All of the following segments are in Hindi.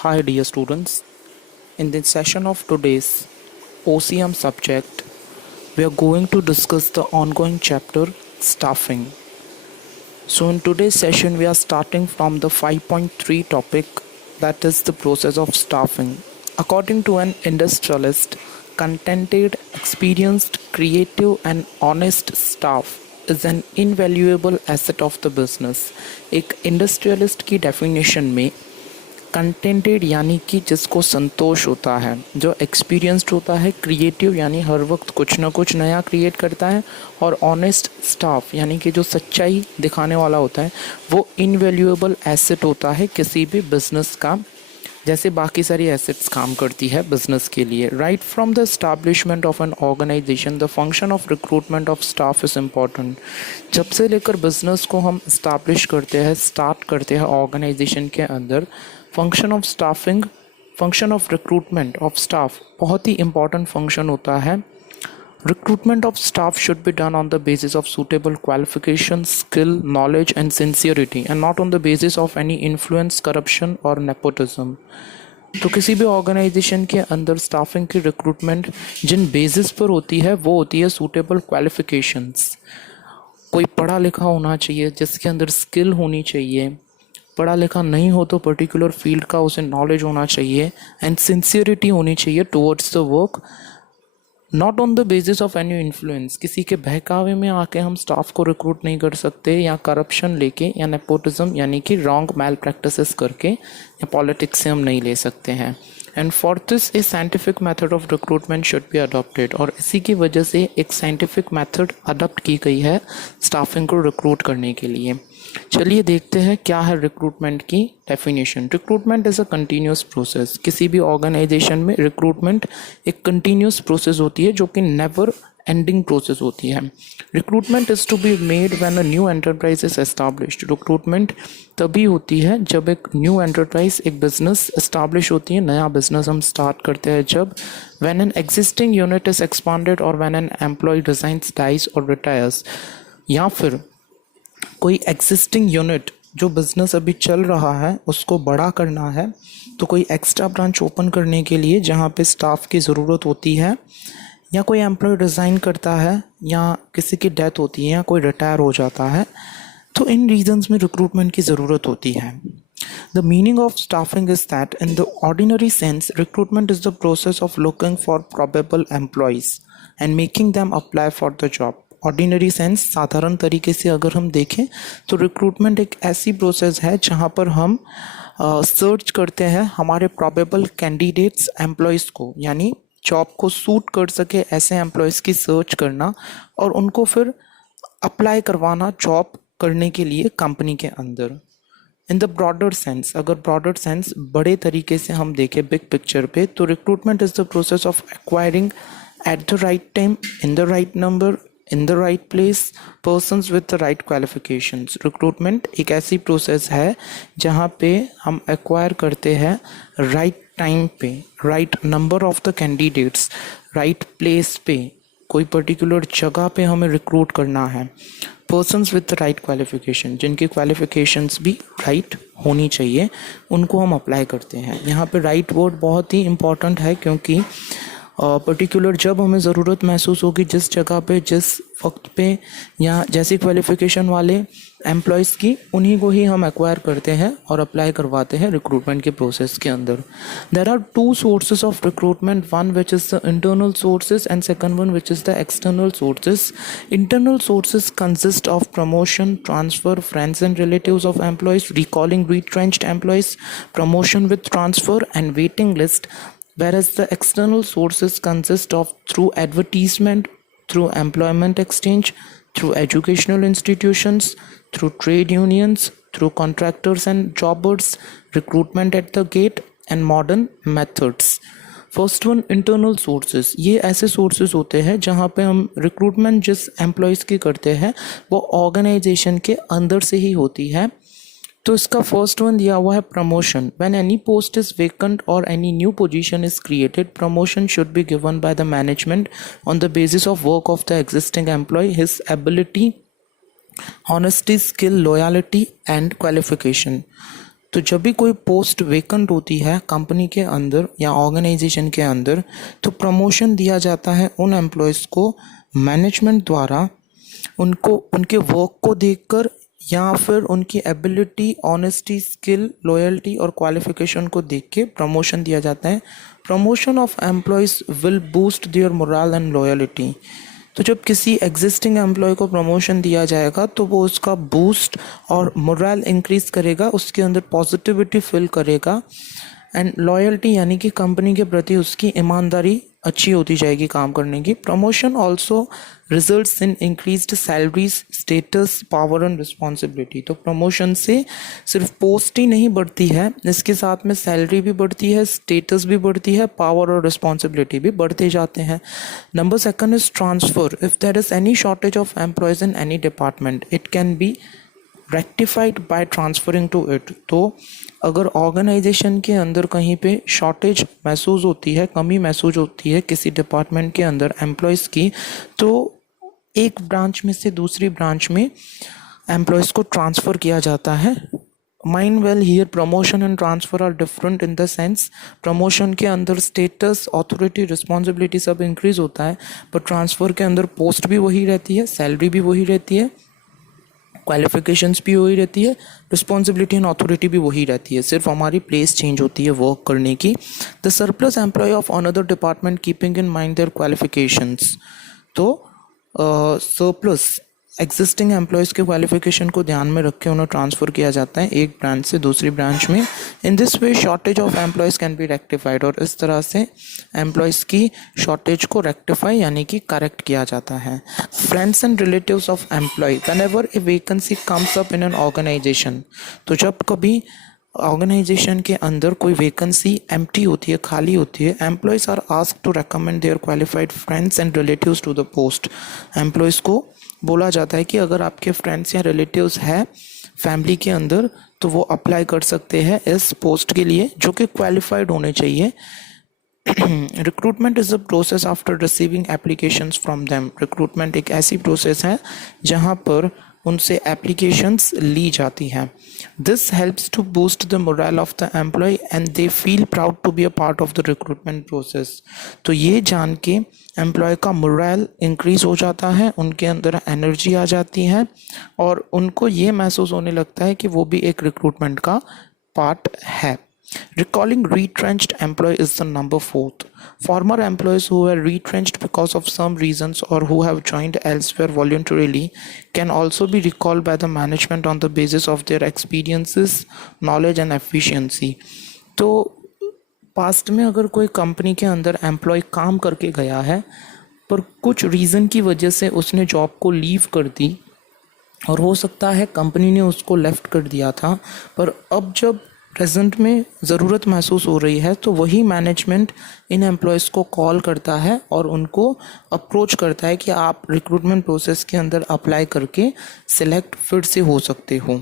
Hi dear students, in this session of today's OCM subject, we are going to discuss the ongoing chapter staffing. So in today's session we are starting from the 5.3 topic, that is the process of staffing. According to an industrialist, contented, experienced, creative and honest staff is an invaluable asset of the business. एक इंडस्ट्रियलिस्ट की डेफिनेशन में कंटेंटेड यानी कि जिसको संतोष होता है, जो एक्सपीरियंस्ड होता है, क्रिएटिव यानी हर वक्त कुछ ना कुछ नया क्रिएट करता है, और ऑनेस्ट स्टाफ यानी कि जो सच्चाई दिखाने वाला होता है, वो इनवैल्यूएबल एसेट होता है किसी भी बिजनेस का, जैसे बाकी सारी एसेट्स काम करती है बिजनेस के लिए. Right from the establishment of an organisation the function of recruitment of staff is important. जब से लेकर बिजनेस को हम इस्टाब्लिश करते हैं, स्टार्ट करते हैं ऑर्गेनाइजेशन के अंदर, function of staffing, function of recruitment of staff बहुत ही इम्पॉर्टेंट फंक्शन होता है. Recruitment of staff should be done on the basis of suitable qualifications, skill, knowledge and sincerity and not on the basis of any influence, corruption or nepotism. तो किसी भी ऑर्गेनाइजेशन के अंदर स्टाफिंग की रिक्रूटमेंट जिन बेसिस पर होती है वो होती है सूटेबल क्वालिफिकेशंस. कोई पढ़ा लिखा होना चाहिए, जिसके अंदर स्किल होनी चाहिए. पढ़ा लिखा नहीं हो तो पर्टिकुलर फील्ड का उसे नॉलेज होना चाहिए, एंड सिंसियरिटी होनी चाहिए towards the work, not on the basis of any influence. किसी के बहकावे में आके हम स्टाफ को रिक्रूट नहीं कर सकते, या करप्शन लेके, या नेपोटिज्म यानी कि रॉन्ग मैल प्रैक्टिसेस करके, या पॉलिटिक्स से हम नहीं ले सकते हैं. And for this A scientific method of recruitment should be adopted. और इसी की वजह से एक साइंटिफिक मेथड अडॉप्ट की गई है स्टाफिंग को रिक्रूट करने के लिए. चलिए देखते हैं क्या है रिक्रूटमेंट की definition. Recruitment is a continuous process. किसी भी ऑर्गेनाइजेशन में रिक्रूटमेंट एक कंटिन्यूस प्रोसेस होती है, जो कि नेवर एंडिंग प्रोसेस होती है. Recruitment is to be made when a new enterprise is established. Recruitment तभी होती है जब एक न्यू एंटरप्राइज, एक बिजनेस एस्टैब्लिश होती है, नया बिजनेस हम स्टार्ट करते हैं जब. When an existing unit is expanded और when an employee resigns, dies और रिटायर्स. या फिर कोई एग्जिस्टिंग यूनिट, जो बिज़नेस अभी चल रहा है, उसको बड़ा करना है, तो कोई एक्स्ट्रा ब्रांच ओपन करने के लिए जहाँ पे स्टाफ की ज़रूरत होती है, या कोई एम्प्लॉय रिज़ाइन करता है, या किसी की डेथ होती है, या कोई रिटायर हो जाता है, तो इन रीजंस में रिक्रूटमेंट की ज़रूरत होती है. The meaning of staffing is that in the ordinary sense, recruitment is the process of looking for probable employees and making them apply for the job. Ordinary sense, साधारण तरीके से अगर हम देखें तो रिक्रूटमेंट एक ऐसी प्रोसेस है जहाँ पर हम सर्च करते हैं हमारे प्रॉबेबल कैंडिडेट्स, एम्प्लॉयज़ को, यानी जॉब को सूट कर सके ऐसे एम्प्लॉयज़ की सर्च करना, और उनको फिर अप्लाई करवाना जॉब करने के लिए कंपनी के अंदर. इन द ब्रॉडर सेंस, अगर ब्रॉडर सेंस बड़े तरीके से हम देखें बिग पिक्चर पे, तो recruitment is the process of acquiring at the right time, in the right number, in the right place, persons with the right qualifications. Recruitment एक ऐसी प्रोसेस है जहाँ पे हम एक्वायर करते हैं राइट टाइम पे, right number of the candidates, right place पे, कोई पर्टिकुलर जगह पे हमें रिक्रूट करना है. Persons with the right qualification, जिनकी क्वालिफिकेशंस भी राइट होनी चाहिए, उनको हम अप्लाई करते हैं. यहाँ पे राइट वर्ड बहुत ही इम्पॉर्टेंट है, क्योंकि पर्टिकुलर जब हमें ज़रूरत महसूस होगी जिस जगह पे, जिस वक्त पे, या जैसी क्वालिफ़िकेशन वाले एम्प्लॉयज़ की, उन्हीं को ही हम एक्वायर करते हैं और अप्लाई करवाते हैं रिक्रूटमेंट के प्रोसेस के अंदर. There are two sources of recruitment, one which is the internal sources and second one which is the external sources. Internal sources consist of promotion, transfer, friends and relatives of employees, recalling retrenched employees, promotion with transfer and waiting list. Whereas the external sources consist of through advertisement, through employment exchange, through educational institutions, through trade unions, through contractors and jobbers, recruitment at the gate and modern methods. First one, internal sources. ये ऐसे सोर्सेज होते हैं जहाँ पे हम रिक्रूटमेंट जिस एम्प्लॉयज़ की करते हैं वो ऑर्गेनाइजेशन के अंदर से ही होती है. तो इसका फर्स्ट वन दिया हुआ है promotion. When any post is vacant और any new position is created, promotion should be given by the management on the basis of work of the existing employee, his ability, honesty, skill, loyalty and qualification. तो जब भी कोई पोस्ट वेकेंट होती है कंपनी के अंदर या ऑर्गेनाइजेशन के अंदर, तो प्रमोशन दिया जाता है उन एम्प्लॉयज़ को मैनेजमेंट द्वारा, उनको उनके वर्क को देखकर या फिर उनकी एबिलिटी, ऑनेस्टी, स्किल, लॉयल्टी और क्वालिफिकेशन को देख के प्रमोशन दिया जाता है। Promotion of employees will boost their moral and loyalty. तो जब किसी एग्जिस्टिंग एम्प्लॉय को प्रमोशन दिया जाएगा तो वो उसका बूस्ट और मोरल इंक्रीज करेगा, उसके अंदर पॉजिटिविटी फिल करेगा, एंड लॉयल्टी यानी कि कंपनी के प्रति उसकी ईमानदारी अच्छी होती जाएगी काम करने की। Promotion also results in increased salaries, status, power and responsibility. तो प्रमोशन से सिर्फ पोस्ट ही नहीं बढ़ती है, इसके साथ में सैलरी भी बढ़ती है, स्टेटस भी बढ़ती है, पावर और रिस्पॉन्सिबिलिटी भी बढ़ते जाते हैं। Number second is transfer. If there is any shortage of employees in any department, it can be rectified by transferring to it. तो अगर ऑर्गेनाइजेशन के अंदर कहीं पे शॉर्टेज महसूस होती है, कमी महसूस होती है किसी डिपार्टमेंट के अंदर एम्प्लॉयज़ की, तो एक ब्रांच में से दूसरी ब्रांच में एम्प्लॉयज़ को ट्रांसफ़र किया जाता है। Mind well here promotion and transfer R different in the sense, promotion के अंदर स्टेटस, अथॉरिटी, रिस्पॉन्सिबिलिटी सब इंक्रीज होता है, पर ट्रांसफ़र के अंदर पोस्ट भी वही रहती है, सैलरी भी वही रहती है, क्वालिफिकेशंस भी वही रहती है, रिस्पॉन्सिबिलिटी एंड अथॉरिटी भी वही रहती है, सिर्फ हमारी प्लेस चेंज होती है वर्क करने की। The surplus employee of another department keeping in mind their qualifications. तो सरप्लस एग्जिस्टिंग एम्प्लॉयज़ के क्वालिफिकेशन को ध्यान में रख के उन्हें ट्रांसफ़र किया जाता है एक ब्रांच से दूसरी ब्रांच में। In this way shortage of employees can be rectified, और इस तरह से एम्प्लॉयज़ की शॉर्टेज को रेक्टिफाई यानी कि करेक्ट किया जाता है। Friends and relatives of employee. Whenever a vacancy comes up in an organisation, तो जब कभी ऑर्गेनाइजेशन के अंदर कोई वैकेंसी एम्प्टी होती है, खाली होती है, employees are asked to recommend their qualified friends and relatives to the post. Employees को बोला जाता है कि अगर आपके फ्रेंड्स या रिलेटिव्स हैं फैमिली के अंदर तो वो अप्लाई कर सकते हैं इस पोस्ट के लिए, जो कि क्वालिफाइड होने चाहिए। Recruitment is a process after receiving applications from them. Recruitment एक ऐसी प्रोसेस है जहाँ पर उनसे एप्लीकेशंस ली जाती हैं। This helps to boost the morale of the employee and they feel proud to be a part of the recruitment process. तो ये जान के एम्प्लॉय का मोरल इंक्रीज हो जाता है, उनके अंदर एनर्जी आ जाती है और उनको ये महसूस होने लगता है कि वो भी एक रिक्रूटमेंट का पार्ट है। Recalling retrenched employee is the number 4th. Former employees who were retrenched because of some reasons or who have joined elsewhere voluntarily can also be recalled by the management on the basis of their experiences, knowledge and efficiency. तो पास्ट में अगर कोई कंपनी के अंदर एम्प्लॉय काम करके गया है पर कुछ रीज़न की वजह से उसने जॉब को लीव कर दी, और हो सकता है कंपनी ने उसको लेफ्ट कर दिया था, पर अब जब प्रेजेंट में ज़रूरत महसूस हो रही है तो वही मैनेजमेंट इन एम्प्लॉयज़ को कॉल करता है और उनको अप्रोच करता है कि आप रिक्रूटमेंट प्रोसेस के अंदर अप्लाई करके सिलेक्ट फिर से हो सकते हो।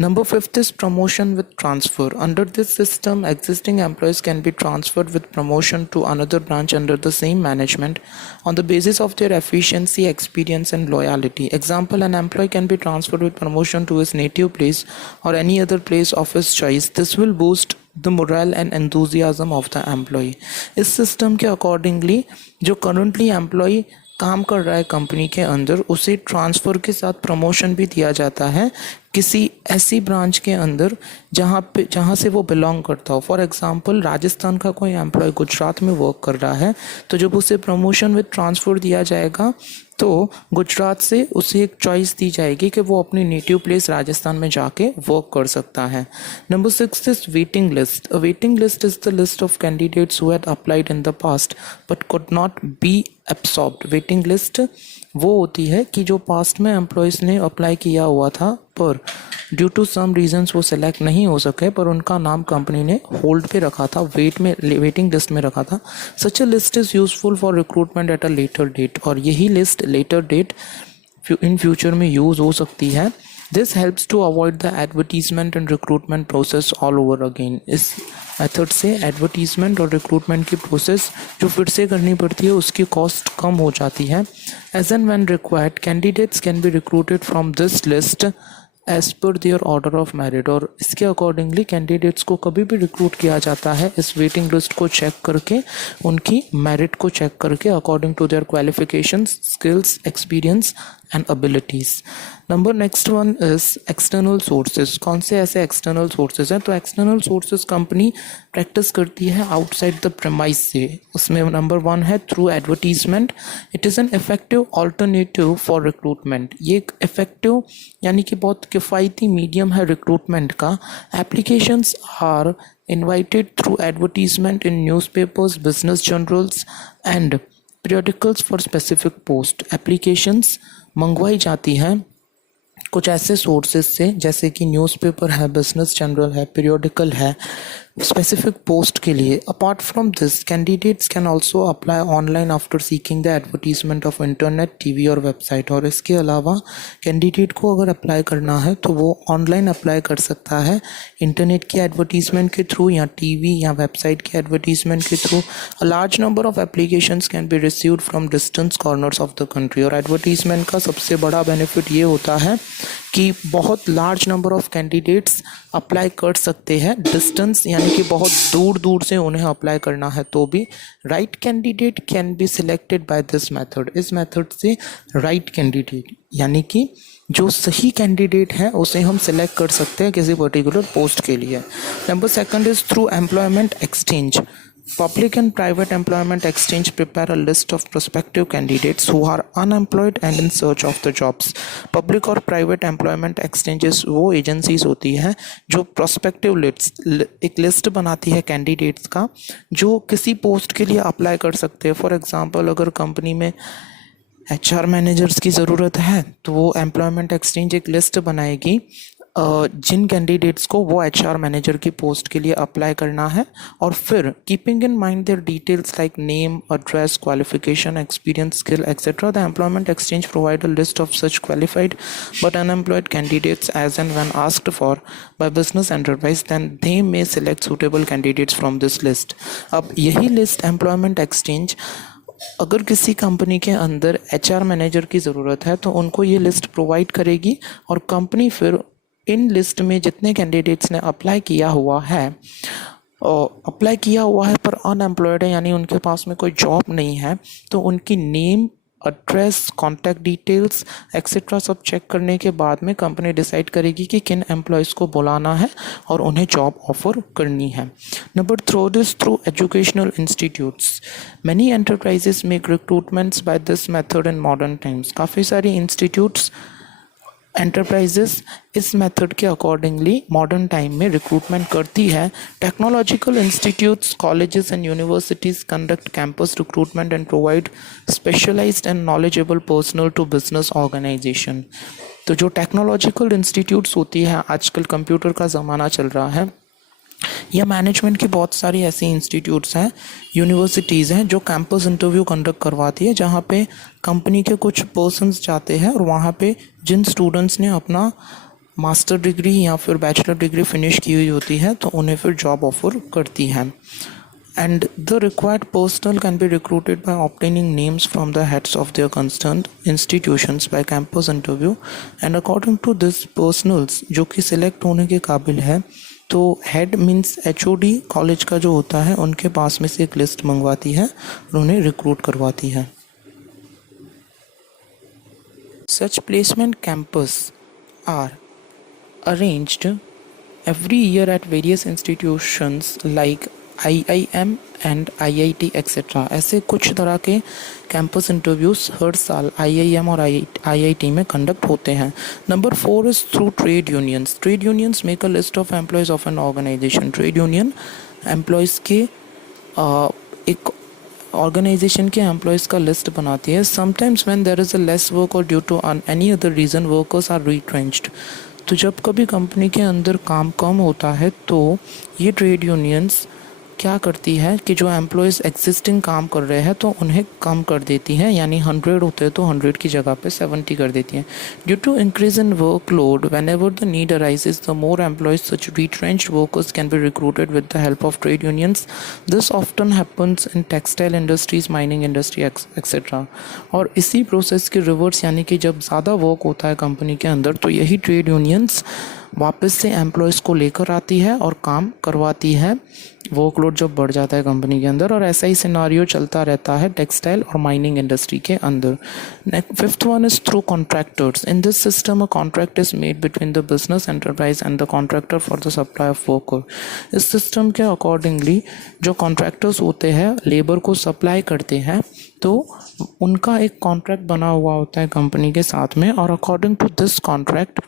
Number 5th is promotion with transfer. Under this system existing employees can be transferred with promotion to another branch under the same management on the basis of their efficiency, experience and loyalty. Example, an employee can be transferred with promotion to his native place or any other place of his choice. This will boost the morale and enthusiasm of the employee. इस सिस्टम के अकॉर्डिंगली जो करंटली एम्प्लॉय काम कर रहा है कंपनी के अंदर, उसे ट्रांसफ़र के साथ प्रमोशन भी दिया जाता है किसी ऐसी ब्रांच के अंदर जहाँ से वो बिलोंग करता हो। फॉर एग्जांपल, राजस्थान का कोई एम्प्लॉय गुजरात में वर्क कर रहा है, तो जब उसे प्रमोशन विद ट्रांसफ़र दिया जाएगा तो गुजरात से उसे एक चॉइस दी जाएगी कि वो अपनी नेटिव प्लेस राजस्थान में जाके वर्क कर सकता है। Number 6 is waiting list. A waiting list is the list of candidates who had applied in the past but could not be absorbed. Waiting list वो होती है कि जो पास्ट में एम्प्लॉयज़ ने अप्लाई किया हुआ था पर ड्यू टू सम रीजंस वो सेलेक्ट नहीं हो सके, पर उनका नाम कंपनी ने होल्ड पे रखा था, वेटिंग लिस्ट में रखा था। Such a list is useful for recruitment at a later date, और यही list later date in future में यूज़ हो सकती है। This helps to avoid the advertisement and recruitment process all over again. इस मेथड से एडवर्टीजमेंट और रिक्रूटमेंट की प्रोसेस जो फिर से करनी पड़ती है उसकी कॉस्ट कम हो जाती है। As and when required candidates can be recruited from this list as per their order of merit, और इसके अकॉर्डिंगली कैंडिडेट्स को कभी भी रिक्रूट किया जाता है इस वेटिंग लिस्ट को चेक करके, उनकी मेरिट को चेक करके according to their qualifications, skills, experience and abilities. Number next one is external sources. कौन से ऐसे एक्सटर्नल सोर्सेज हैं? तो एक्सटर्नल सोर्सेज कंपनी प्रैक्टिस करती है आउटसाइड द प्रेमाइस से। उसमें नंबर वन है through advertisement. It is an effective alternative for recruitment. ये एक इफेक्टिव यानी कि बहुत किफ़ायती मीडियम है रिक्रूटमेंट का। Applications are invited through advertisement in newspapers, business journals and periodicals for specific post. Applications मंगवाई जाती हैं कुछ ऐसे सोर्सेज से जैसे कि न्यूज़पेपर है, बिजनेस जनरल है, पीरियडिकल है, स्पेसिफिक पोस्ट के लिए। Apart from this candidates can also apply online after seeking the advertisement of internet, TV और वेबसाइट। और इसके अलावा कैंडिडेट को अगर अप्लाई करना है तो वो ऑनलाइन अप्लाई कर सकता है इंटरनेट की एडवर्टीजमेंट के थ्रू या टीवी या वेबसाइट की एडवर्टीजमेंट के through. A large number of applications can be received from distance corners of the country. और एडवर्टीजमेंट का सबसे बड़ा बेनिफिट ये होता है कि बहुत large number of candidates apply कर सकते हैं डिस्टेंस, यानी कि बहुत दूर दूर से उन्हें अप्लाई करना है तो भी। Right candidate can be selected by this method. इस मेथड से राइट कैंडिडेट यानी कि जो सही कैंडिडेट है उसे हम सिलेक्ट कर सकते हैं किसी पर्टिकुलर पोस्ट के लिए। Number second is through employment exchange. Public and private employment exchange prepare a list of prospective candidates who are unemployed and in search of the jobs. Public और private employment exchanges वो agencies होती हैं जो prospective lists एक list बनाती है candidates का जो किसी पोस्ट के लिए अप्लाई कर सकते हैं। फॉर एग्जांपल अगर कंपनी में HR मैनेजर्स की ज़रूरत है तो वो एम्प्लॉयमेंट एक्सचेंज एक लिस्ट बनाएगी जिन कैंडिडेट्स को वो HR मैनेजर की पोस्ट के लिए अप्लाई करना है। और फिर keeping in mind their details like name, address, qualification, experience, skill etcetera, the employment exchange provide a list of such qualified but unemployed candidates as and when asked for by business enterprise then they may select suitable candidates from this list. अब यही लिस्ट एम्प्लॉयमेंट एक्सचेंज अगर किसी कंपनी के अंदर HR मैनेजर की ज़रूरत है तो उनको ये लिस्ट प्रोवाइड करेगी और कंपनी फिर इन लिस्ट में जितने कैंडिडेट्स ने अप्लाई किया हुआ है पर अनएम्प्लॉयड है यानी उनके पास में कोई जॉब नहीं है, तो उनकी name, address, contact details etcetera सब चेक करने के बाद में कंपनी डिसाइड करेगी कि किन एम्प्लॉयज़ को बुलाना है और उन्हें जॉब ऑफर करनी है। Number third is through educational institutes. Many enterprises make recruitments by this method in modern times. काफ़ी सारी इंस्टीट्यूट्स, एंटरप्राइजेस इस मेथड के अकॉर्डिंगली मॉडर्न टाइम में रिक्रूटमेंट करती है। Technological institutes, colleges and universities conduct campus recruitment and provide specialised and knowledgeable personal to business organisation. तो जो टेक्नोलॉजिकल इंस्टीट्यूट्स होती है, आजकल कंप्यूटर का ज़माना चल रहा है, या मैनेजमेंट की बहुत सारी ऐसी इंस्टीट्यूट्स हैं, यूनिवर्सिटीज़ हैं जो कैंपस इंटरव्यू कंडक्ट करवाती है, जहाँ पे कंपनी के कुछ पर्सन्स जाते हैं और वहाँ पे जिन स्टूडेंट्स ने अपना मास्टर डिग्री या फिर बैचलर डिग्री फिनिश की हुई होती है तो उन्हें फिर जॉब ऑफर करती हैं। And the required personnel can be recruited by obtaining names from the heads of their concerned institutions by campus interview, and according to this personals जो कि सिलेक्ट होने के काबिल है तो हेड मीन्स HOD कॉलेज का जो होता है उनके पास में से एक लिस्ट मंगवाती है और उन्हें रिक्रूट करवाती है। Such placement campus are arranged every year at various institutions like IIM and IIT etcetera. ऐसे कुछ तरह के कैंपस इंटरव्यूज़ हर साल IIM और IIT में कंडक्ट होते हैं। Number 4 is through trade unions. Trade unions make a list of employees of an organisation. Trade union employees के एक ऑर्गेनाइजेशन के एम्प्लॉयज़ का लिस्ट बनाती है। Sometimes when there is a less work और due to any other reason workers are retrenched. तो जब कभी कंपनी के अंदर काम कम होता है तो ये ट्रेड यूनियंस क्या करती है कि जो एम्प्लॉयज़ एग्जिस्टिंग काम कर रहे हैं तो उन्हें कम कर देती हैं, यानी 100 होते हैं तो 100 की जगह पे 70 कर देती हैं. Due to increase in workload, whenever the need arises, the more employees such retrenched workers can be recruited with the help of trade unions. This often happens in textile industries, mining industry, etc. और इसी प्रोसेस के रिवर्स, यानी कि जब ज़्यादा वर्क होता है कंपनी के अंदर तो यही ट्रेड यूनियंस वापस से एम्प्लॉयज़ को लेकर आती है और काम करवाती है, वर्कलोड जब बढ़ जाता है कंपनी के अंदर. और ऐसा ही सिनारियो चलता रहता है टेक्सटाइल और माइनिंग इंडस्ट्री के अंदर. Fifth one is through contractors. In this system a contract is made between the business enterprise and the contractor for the supply of worker. इस सिस्टम के अकॉर्डिंगली जो कॉन्ट्रैक्टर्स होते हैं लेबर को सप्लाई करते हैं तो उनका एक कॉन्ट्रैक्ट बना हुआ होता है कंपनी के साथ में. और अकॉर्डिंग टू दिस कॉन्ट्रैक्ट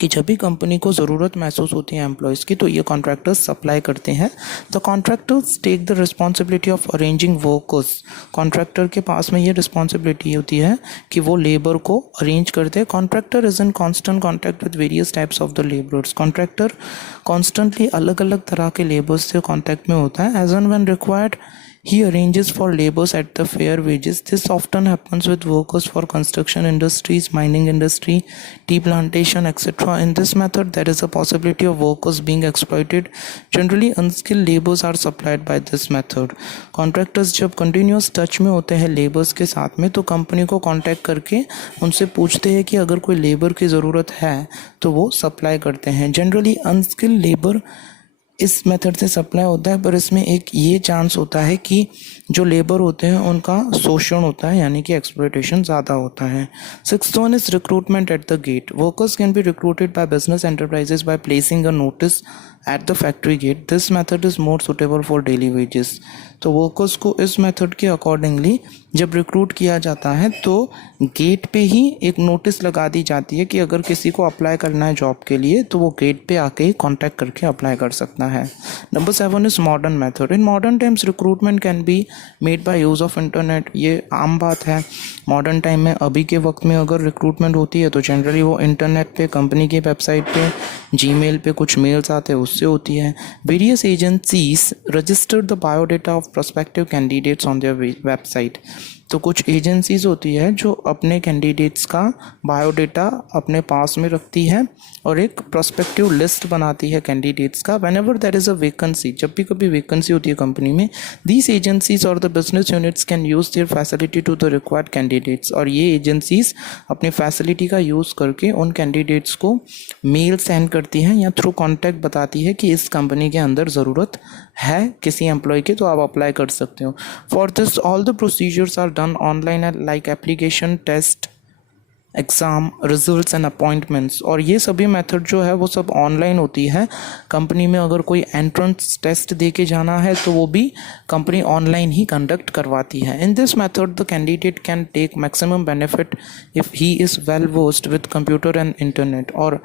कि जब भी कंपनी को ज़रूरत महसूस होती है एम्प्लॉयज़ की तो ये कॉन्ट्रैक्टर्स सप्लाई करते हैं. The contractors take the responsibility of arranging workers. Contractor के पास में ये रिस्पॉन्सिबिलिटी होती है कि वो लेबर को अरेंज करते हैं. Contractor is in constant contact with various types of the labours. Contractor constantly अलग अलग तरह के लेबर्स से कॉन्टैक्ट में होता है. As and when required he arranges for laborers at the fair wages. This often happens with workers for construction industries, mining industry, tea plantation, etc. In this method, there is a possibility of workers being exploited. Generally, unskilled laborers are supplied by this method. Contractors जब continuous touch में होते हैं लेबर्स के साथ में तो कंपनी को कांटेक्ट करके उनसे पूछते हैं कि अगर कोई लेबर की ज़रूरत है तो वो सप्लाई करते हैं. जनरली अनस्किल्ड लेबर इस मेथड से सप्लाई होता है, पर इसमें एक ये चांस होता है कि जो लेबर होते हैं उनका शोषण होता है, यानी कि एक्सप्लॉयटेशन ज़्यादा होता है. Sixth one is recruitment at the gate. Workers can be recruited by business enterprises by placing a notice at the factory gate. This method is more suitable for daily wages. तो वर्कर्स को इस मेथड के अकॉर्डिंगली जब रिक्रूट किया जाता है तो गेट पे ही एक नोटिस लगा दी जाती है कि अगर किसी को अप्लाई करना है जॉब के लिए तो वो गेट पे आके ही कॉन्टैक्ट करके अप्लाई कर सकता है. Number 7 is modern method. In modern times recruitment can be made by use of internet. ये आम बात है मॉडर्न टाइम में. अभी के वक्त में अगर रिक्रूटमेंट होती है तो जनरली वो इंटरनेट पे, कंपनी की वेबसाइट पे, जीमेल पे कुछ मेल्स आते हैं उससे होती है. Various agencies registered the biodata of prospective candidates on their website. तो कुछ एजेंसीज होती है जो अपने कैंडिडेट्स का बायोडेटा अपने पास में रखती है और एक प्रोस्पेक्टिव लिस्ट बनाती है कैंडिडेट्स का. Whenever there is a vacancy, जब भी कभी वैकेंसी होती है कंपनी में, दीज एजेंसीज और the business units can use their facility to the required candidates. और ये एजेंसीज अपनी फैसिलिटी का यूज़ करके उन कैंडिडेट्स को मेल सेंड करती हैं या थ्रू कॉन्टैक्ट बताती है कि इस कंपनी के अंदर ज़रूरत है किसी एम्प्लॉय की तो आप अप्लाई कर सकते हो. For this all the procedures are done online like application, test, exam, results and appointments. और ये सभी मेथड जो है वो सब ऑनलाइन होती है. कंपनी में अगर कोई एंट्रेंस टेस्ट दे के जाना है तो वो भी कंपनी ऑनलाइन ही कंडक्ट करवाती है. In this method the candidate can take maximum benefit if he is well versed with computer and internet. और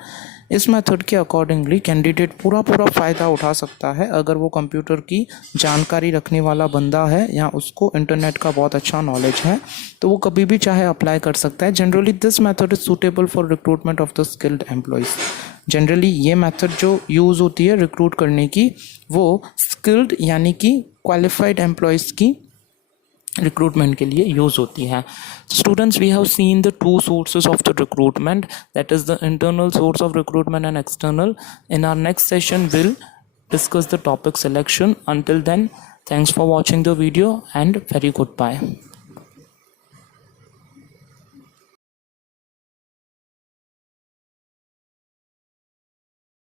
इस मेथड के अकॉर्डिंगली कैंडिडेट पूरा फ़ायदा उठा सकता है अगर वो कंप्यूटर की जानकारी रखने वाला बंदा है या उसको इंटरनेट का बहुत अच्छा नॉलेज है तो वो कभी भी चाहे अप्लाई कर सकता है. Generally this method is suitable for recruitment of the skilled employees. Generally ये मेथड जो यूज़ होती है रिक्रूट करने की वो स्किल्ड यानी कि क्वालिफाइड एम्प्लॉयज़ की रिक्रूटमेंट के लिए यूज़ होती है. Students, we have seen the two sources of the recruitment, that is the internal source of recruitment and external. In our next session will discuss the topic selection. Until then, thanks for watching the video and very goodbye.